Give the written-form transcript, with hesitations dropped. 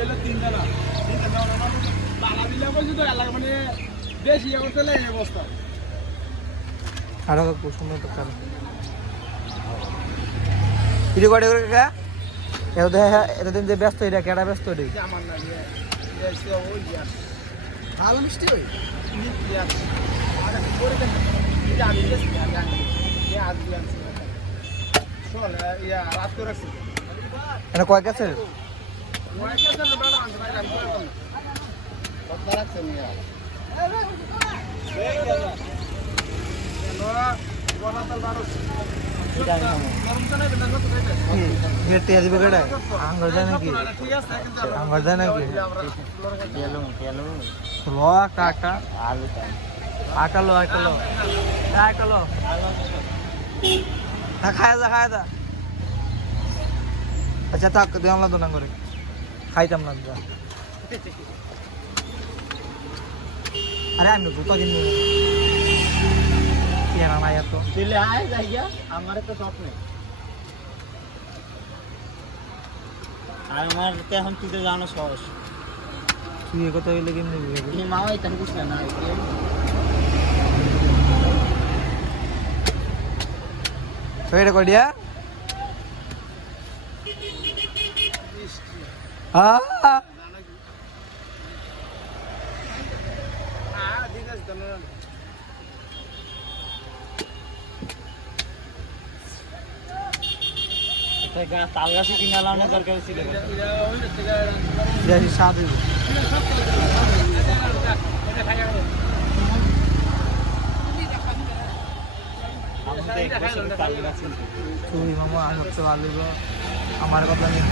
এলো তিনটা না বালা দিলে বলছি তো এলাকা মানে বেশি করতে লাগে অবস্থা আরো কুসুম তো কাল ভিডিও করে করে কা এতদিন যে ব্যস্ত এটা কেডা ব্যস্ত রে আমার না ওই ভালো মিষ্টি ওই আরে করে দেন এটা আমি গেছি জানি আজ দিয়েছি চল ইয়া রাত করে রাখছি এটা কয় গেছে কয় গেছে না বড় আনতে ভাই আমি করে দিলাম কত রাখছেন ইয়া এই গেল বনাতাল বারোস গেটে আসবে কেডা আঙ্গুর যায় নাকি আঙ্গুর যায় নাকি লো কাকা আকালো আকালো আকালো না খায় যা আচ্ছা থাক দিলাম না দোনা করে খাইতাম না যা আরে আমি কদিন কেনা নাই এত দিলে আয় যাইয়া আমার তো শখ নেই আর আমার তো এখন তুই তো জানো সহজ তুই এ কথা হইলে কেমনি বুঝবি এই মাও এটা বুঝলে না এটা কডিয়া হ্যাঁ তাল গাছে কিনা লাগানোর দরকার ছিল স্বাদ তুই মামা আসতে ভালো আমার কথা নেই